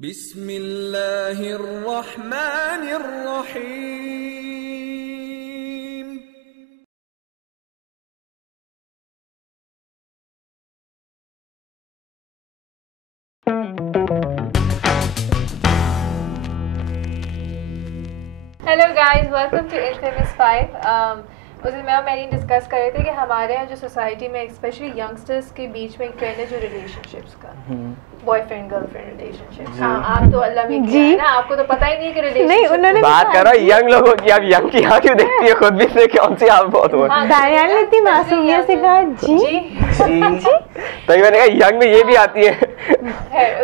बिस्मिल्लाहिर्रहमानिर्रहीम। Hello guys, welcome to infamous 5। उस दिन मैं और मैरी डिस्कस कर रहे थे कि हमारे यहाँ जो सोसाइटी में स्पेशली यंगस्टर्स के बीच में एक ट्रेंड है जो रिलेशनशिप्स का, बॉयफ्रेंड गर्लफ्रेंड रिलेशनशिप। आप तो अल्लाह में किया है ना, आपको तो पता ही नहीं कि रिलेशनशिप नहीं। उन्होंने बात करो यंग लोगों की, आप यंग की यहाँ क्यों देखती है खुद भी से कौन सी आप बहुत हो दानियाल ने इतनी मासूमियत से कहा जी जी तभी मैंने कहा यंग में ये भी आती है,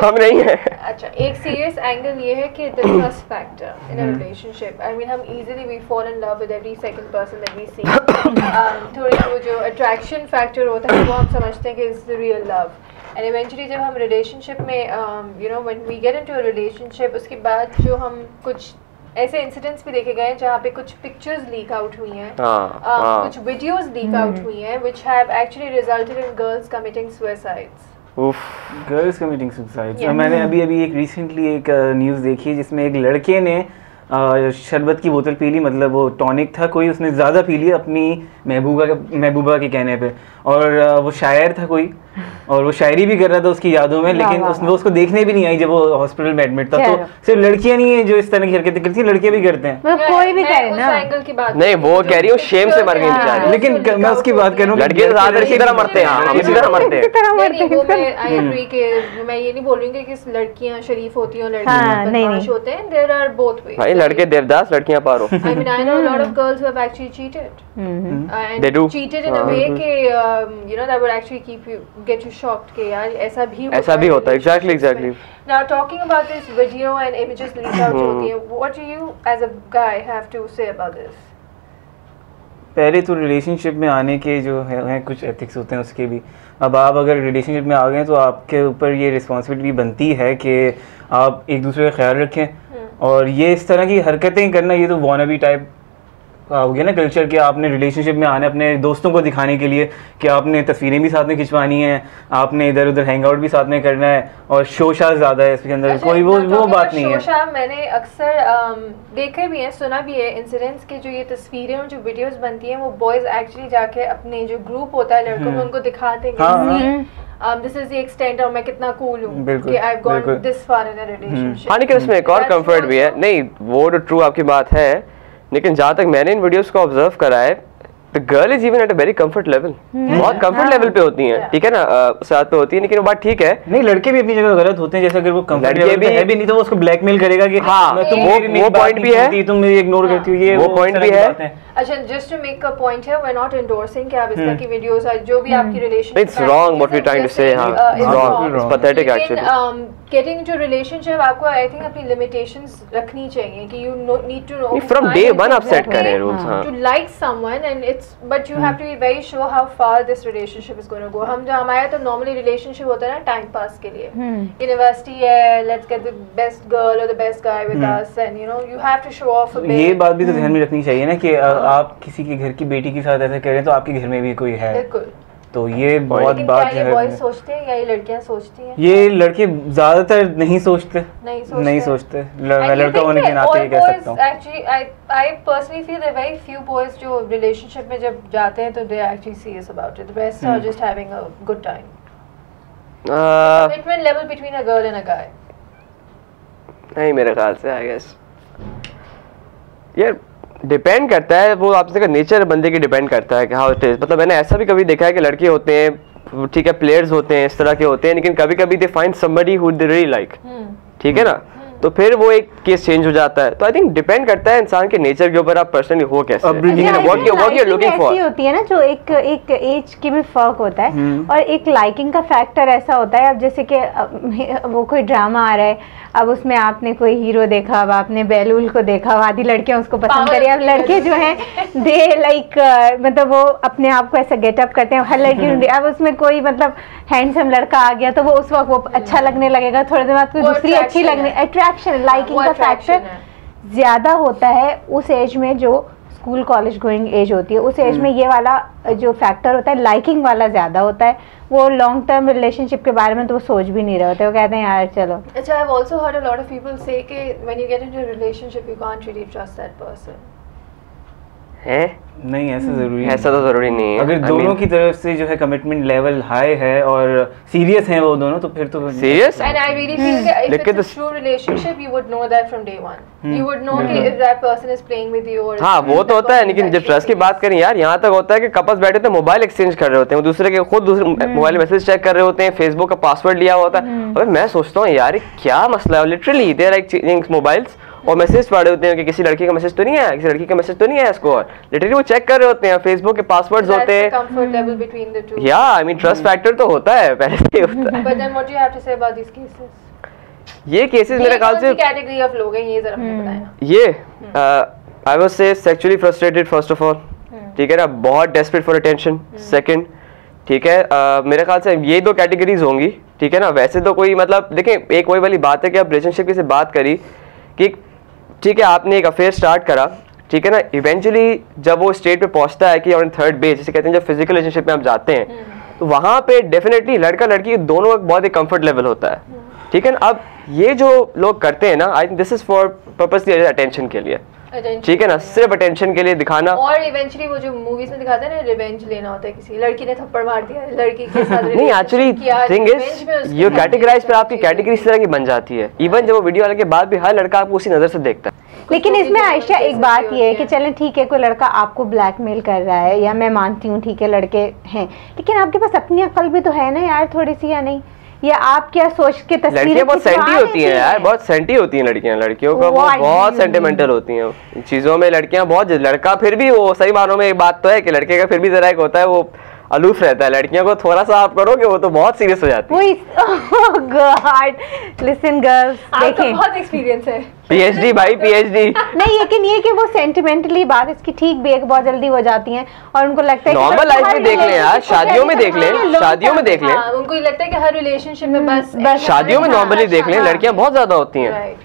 हम नहीं है। अच्छा, एक सीरियस एंगल ये है कि the trust factor in a relationship. I mean हम easily we fall in love with every second person that we see. थोड़ी वो जो अट्रैक्शन फैक्टर होता है वो हम समझते हैं कि is the real love. And eventually जब हम रिलेशनशिप में you know when we get into a relationship, उसके बाद जो हम कुछ ऐसे इंसिडेंट्स भी देखे गए हैं जहाँ पे कुछ पिक्चर्स लीक आउट हुई हैं, कुछ वीडियोस लीक आउट हुई हैं which have actually resulted in girls committing suicides. Girls committing suicide. मैंने अभी एक रिसेंटली एक न्यूज़ देखी है जिसमें एक लड़के ने शरबत की बोतल पी ली, मतलब वो टॉनिक था कोई, उसने ज़्यादा पी लिया अपनी महबूबा के कहने पे, और वो शायर था कोई और वो शायरी भी कर रहा था उसकी यादों में, लेकिन उसको देखने भी नहीं आई जब वो हॉस्पिटल में एडमिट था। तो सिर्फ लड़कियां नहीं है जो इस तरह की हरकतें करती हैं, लड़के भी करते हैं। कोई भी करे ना, नहीं वो कह रही हूँ शेम से मर गई बेचारी, लेकिन मैं उसकी बात कर रहा हूँ लड़के ज्यादातर इसी तरह मरते हैं, हम इसी तरह मरते हैं। मैं ये नहीं बोल रही हूँ कि लड़कियां शरीफ होती हैं, लड़के बदमाश होते हैं। There are both ways. भाई लड़के देवदास, लड़कियां पारो। I mean, I know a lot of girls who have actually cheated. And They do. Cheated in a way कि you know that would actually get you shocked कि यार ऐसा भी होता है। Exactly. Now talking about this video and images leaked out होती हैं, what do you as a guy have to say about this? पहले तो रिलेशनशिप में आने के जो हैं कुछ एथिक्स होते हैं उसके भी। अब आप अगर रिलेशनशिप में आ गए तो आपके ऊपर ये रिस्पॉन्सिबिलिटी बनती है कि आप एक दूसरे का ख्याल रखें, और ये इस तरह की हरकतें करना ये तो वॉनबी टाइप हो गया ना कल्चर, कि आपने रिलेशनशिप में आने अपने दोस्तों को दिखाने के लिए कि आपने तस्वीरें भी साथ में खिंचवानी है, आपने इधर उधर हैंग आउट भी साथ में करना है, और शोशा ज़्यादा है इसके अंदर। कोई वो बात नहीं है। शोशा मैंने अक्सर देखे भी हैं, सुना भी है इंसिडेंट्स के, जो ये तस्वीरें और जो वीडियोस बनती हैं वो बॉयज़ एक्चुअली जाके अपने जो ग्रुप होता है लड़कों में उनको दिखाते हैं this is the extent और मैं कितना कूल हूँ कि I've gone this far in a relationship। हाँ, लेकिन उसमें एक और कंफर्ट भी है। नहीं वो तो ट्रू आपकी बात है, लेकिन जहाँ तक मैंने इन वीडियोस को ऑब्जर्व करा है, the girl is even at a very comfort level। बहुत कंफर्ट लेवल पे होती हैं, ठीक है ना, साथ पे होती है, लेकिन वो बात ठीक है। नहीं, लड़के भी अपनी जगह गलत होते हैं, जैसे अगर वो कंफर्ट लेवल पे है भी नहीं तो वो उसको ब्लैकमेल करेगा कि हाँ, वो पॉइंट भी है, तुम मुझे इग्नोर करती हो, ये वो पॉइंट भी है। अच्छा, just to make a point है, वी आर नॉट एंडोर्सिंग कि आप इस तरह की वीडियोस जो भी आपकी relationship, it's wrong what we trying to say, हां wrong, it's pathetic actually. Getting into relationship आपको आई थिंक अपनी लिमिटेशंस रखनी चाहिए कि you need to know from day one आप सेट करें रूल्स। हां, to like someone and it's but you have to be very sure how far this relationship is going to go. हम जो हमारा तो नॉर्मली रिलेशनशिप होता है ना टाइम पास के लिए, यूनिवर्सिटी है, let's get the best girl और the best guy with us, and you know you have to show off a bit. ये बात भी तो ध्यान में रखनी चाहिए ना कि आप किसी के घर की बेटी के साथ ऐसा करें तो आपके घर में भी कोई है। बिल्कुल। तो ये बहुत बात है। बॉयज सोचते हैं या ये लड़कियां सोचती हैं? ये लड़के ज्यादातर नहीं सोचते। मैं लड़का होने के नाते ये कह सकता हूं। Actually I personally feel there very few boys जो रिलेशनशिप में जब जाते हैं तो they actually serious about it. The rest are just having a good time. Commitment level between a girl and a guy नहीं मेरे ख्याल से, आई गेस यार डिपेंड करता है, वो आपसे नेचर बंदे की डिपेंड करता है कि हाउ इट इज। मतलब मैंने ऐसा भी कभी देखा है कि लड़के होते हैं, ठीक है, प्लेयर्स होते हैं, इस तरह के होते हैं, लेकिन कभी कभी they find somebody who they really like, ठीक है ना, तो फिर वो एक केस चेंज हो जाता है। तो आई थिंक डिपेंड करता है इंसान के नेचर के ऊपर, आप पर्सनली हो कैसे, what you are looking for. ऐसी होती है ना जो एक एज की भी फर्क होता है, और एक लाइकिंग का फैक्टर ऐसा होता है। अब जैसे कि वो कोई ड्रामा आ रहा है, अब उसमें आपने कोई हीरो देखा, अब आपने बेलूल को देखा, आधी लड़कियां उसको पसंद करी। अब लड़के जो हैं दे लाइक मतलब वो अपने आप को ऐसा गेटअप करते हैं, हर लड़की अब उसमें कोई मतलब हैंडसम लड़का आ गया तो वो उस वक्त वो अच्छा लगने लगेगा, थोड़े दिन बाद कोई दूसरी अच्छी लगने, अट्रैक्शन, लाइकिंग का फैक्टर ज्यादा होता है उस एज में जो स्कूल कॉलेज गोइंग एज होती है, उस एज में ये वाला जो फैक्टर होता है लाइकिंग वाला ज़्यादा होता है। वो लॉन्ग टर्म रिलेशनशिप के बारे में तो वो सोच भी नहीं रहे होते, वो कहते हैं यार चलो। अच्छा, I have also heard a lot of people से कि when you get into a relationship you can't really trust that person. है नहीं, ऐसा ज़रूरी है। ऐसा तो ज़रूरी नहीं है। अगर दोनों की तरफ से जो है कमिटमेंट लेवल हाई है और सीरियस हैं वो दोनों, तो फिर तो serious And I really feel that if लेकिन it's a true relationship, you would know that from day one. You would know कि if that person is playing with you or हाँ if वो that तो होता है, person लेकिन is जब actually trust की बात करें यार, यहाँ तक होता है कि कपल्स बैठे होते हैं, मोबाइल एक्सचेंज कर रहे होते हैं, वो दूसरे के खुद दूसरे मोबाइल मैसेज चेक कर रहे होते हैं, फेसबुक का पासवर्ड लिया हुआ होता है। अबे मैं सोचता हूँ यार ये क्या मसला है, literally they are exchanging mobiles और मैसेज पढ़ रहे होते हैं कि किसी लड़की का मैसेज तो नहीं आया, किसी लड़की का मैसेज तो नहीं आया इसको, और लिटरली वो चेक कर रहे होते हैं, फेसबुक के पासवर्ड्स That's होते the हैं। comfort level between the two. या आई मीन ट्रस्ट फैक्टर तो होता है, पहले से ही होता है। But then what do you have to say about these cases? ये केसेस मेरे ख्याल से कैटेगरी ऑफ लोग हैं, ये जरा मुझे बताएं। ये आई वाज से sexually frustrated first of all, ठीक है ना, बहुत डेस्परेट फॉर अटेंशन सेकंड, ठीक है। मेरे ख्याल से ये दो कैटेगरीज होंगी, ठीक है ना। वैसे तो कोई मतलब देखें, एक वही वाली बात है कि आप रिलेशनशिप की से बात करी कि ठीक है आपने एक अफेयर स्टार्ट करा, ठीक है ना, इवेंचुअली जब वो स्टेट पे पहुंचता है कि ऑन थर्ड बेस जिसे कहते हैं, जब फिजिकल रिलेशनशिप में आप जाते हैं तो वहाँ पे डेफिनेटली लड़का लड़की दोनों एक बहुत ही कंफर्ट लेवल होता है, ठीक है ना। अब ये जो लोग करते हैं ना, I think this is for purposely attention के लिए, ठीक है ना, सिर्फ अटेंशन के लिए दिखाना। और इवेंचुअली वो जो मूवीज में दिखाते हैं ना, रिवेंज लेना होता है, किसी लड़की ने थप्पड़ मार दिया लड़की के साथ नहीं एक्चुअली थिंग इज ये कैटेगराइज पे आपकी कैटेगरी इस तरह की बन जाती है, इवन जब वो वीडियो आने के बाद भी हर लड़का आपको उसी नजर से देखता है। लेकिन इसमें आयशा एक बात ये है कि चलें ठीक है कोई लड़का आपको ब्लैकमेल कर रहा है, या मैं मानती हूँ ठीक है लड़के हैं, लेकिन आपके पास अपनी अक्ल भी तो है ना यार थोड़ी सी, या नहीं? या आप क्या सोच के तस्वीरें लड़कियां बहुत सेंटी होती हैं यार, बहुत सेंटी होती हैं लड़कियां, लड़कियों का वो बहुत सेंटिमेंटल होती हैं इन चीजों में। लड़कियां बहुत, लड़का फिर भी वो सही मानों में एक बात तो है कि लड़के का फिर भी जरा एक होता है, वो अलूफ रहता है। लड़कियों को थोड़ा सा आप करोगे वो तो बहुत सीरियस हो जाती है। लिसन गर्ल्स, देखें बहुत एक्सपीरियंस है, पीएचडी भाई पीएचडी। नहीं लेकिन ये कि वो सेंटिमेंटली बात इसकी ठीक भी बहुत जल्दी हो जाती है और उनको लगता है नॉर्मल लाइफ में देख लें यार, शादियों में देख लें, शादियों में देख लें, उनको लगता है कि हर रिलेशनशिप में बस शादियों में नॉर्मली देख लें लड़कियां बहुत ज्यादा होती हैं। Right.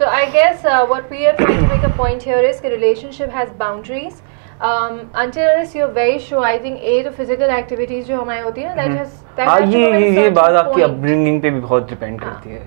So I guess what we are trying to make a point here is that relationship has boundaries. Until unless you're very sure, I think तो physical activities जो हमारी होती है ना, that has ये बात आपकी अपब्रिंगिंग पे भी बहुत डिपेंड करती है।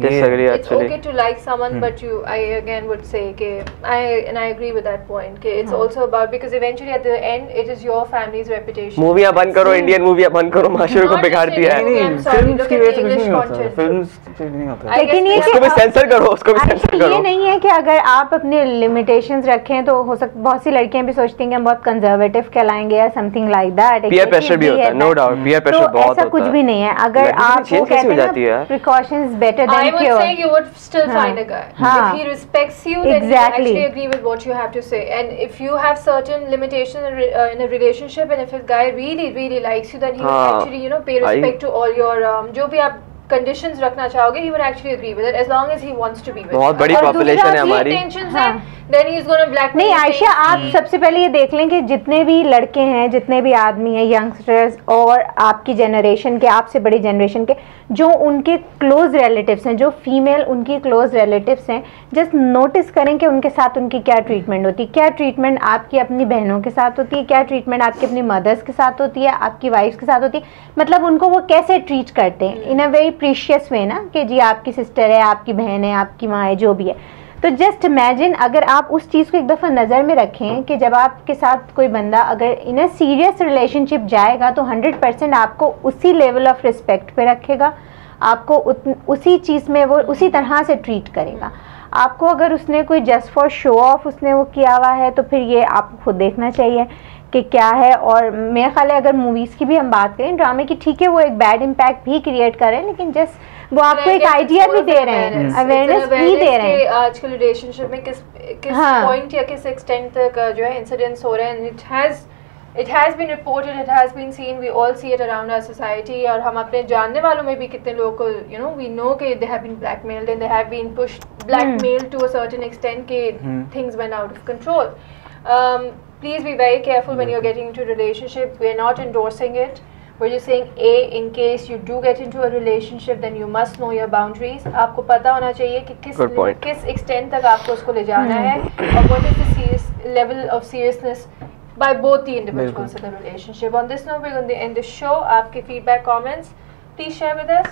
Disagree It's actually. okay to like someone, but I again would say कि I agree with that point कि it's also about, because eventually at the end it is your family's reputation. मूवियां बंद करो, Indian मूवियां बंद करो, माशरे को Not बिगाड़ just दिया Indian है। movie, I'm sorry, films look की at वजह से कुछ English नहीं होता, content. फिल्म्स से नहीं होता। I लेकिन guess ये उसको भी सेंसर करो, उसको भी सेंसर ये करो। नहीं है कि अगर आप अपने लिमिटेशंस रखें तो हो सकता, बहुत सी लड़कियां भी सोचती हैं कि हम बहुत कंजर्वेटिव कहलाएंगे या something like that. Peer pressure भी होता है, नो डाउट पीयर प्रेशर बहुत होता है। ऐसा कुछ भी नहीं है, अगर लड़की आप की चेंज वो कैसे हो कहते जाती है हैं यार? Precautions better I than would cure. say you would still find a guy. हाँ. If he respects you, then Exactly. you actually agree with what you have to say. And if you have certain limitations in a relationship, and if a guy really likes you, then he will हाँ. actually, pay respect to all your जो भी आप conditions रखना चाहोगे, he would actually agree with it as long as he wants to be with you. बहुत बड़ी और population दूसरा है हमारी। intentions हाँ. है, then he is going to blackmail नहीं you आयशा, saying आप कि- सबसे पहले ये देख लें कि जितने भी लड़के हैं, जितने भी आदमी हैं, यंगस्टर्स और आपकी जनरेशन के, आपसे बड़ी जनरेशन के, जो उनके क्लोज रिलेटिव्स हैं, जो फीमेल उनकी क्लोज रिलेटिव्स हैं, जस्ट नोटिस करें कि उनके साथ उनकी क्या ट्रीटमेंट होती है, क्या ट्रीटमेंट आपकी अपनी बहनों के साथ होती है, क्या ट्रीटमेंट आपकी अपनी मदर्स के साथ होती है, आपकी वाइफ्स के साथ होती है, मतलब उनको वो कैसे ट्रीट करते हैं इन अ वेरी प्रीशियस वे ना, कि जी आपकी सिस्टर है, आपकी बहन है, आपकी माँ है, जो भी है। तो जस्ट इमेजिन अगर आप उस चीज़ को एक दफ़ा नज़र में रखें कि जब आपके साथ कोई बंदा अगर इन अ सीरियस रिलेशनशिप जाएगा तो 100% आपको उसी लेवल ऑफ रिस्पेक्ट पे रखेगा, आपको उसी चीज़ में वो उसी तरह से ट्रीट करेगा। आपको अगर उसने कोई जस्ट फॉर शो ऑफ उसने वो किया हुआ है तो फिर ये आपको खुद देखना चाहिए कि क्या है। और मेरे ख्याल है अगर मूवीज़ की भी हम बात करें, ड्रामे की, ठीक है वो एक बैड इम्पैक्ट भी क्रिएट कर रहे हैं, लेकिन जस्ट वो आपको एक आइडिया भी दे रहे हैं, अवेयरनेस भी दे रहे हैं। आजकल रिलेशनशिप में किस हाँ. पॉइंट या किस एक्सटेंट तक जो है इंसिडेंट्स हो रहे हैं, it has been reported, it has been seen, we all see it around our society, और हम अपने जानने वालों में भी कितने लोगों को we know कि they have been blackmailed and they have been blackmailed to a certain extent कि things went out of control. Please be very careful when you're getting into a relationship. We're not endorsing it. We're just saying in case you do get into a relationship, then you must know your boundaries. आपको पता होना चाहिए कि किस extent तक आपको उसको ले जाना है, और what is the level of seriousness by both the individuals in the relationship. On this note, we're going to end the show. आपके feedback, comments, please share with us.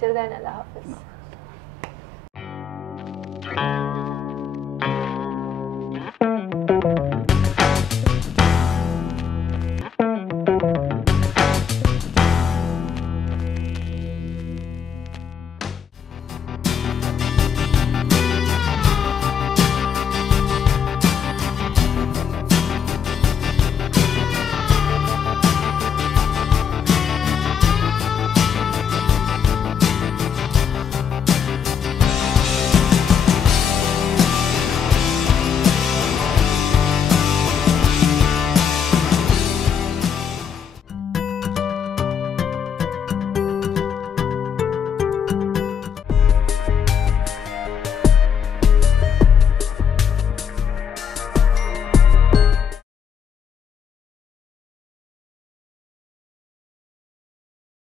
Till then, Allah Hafiz.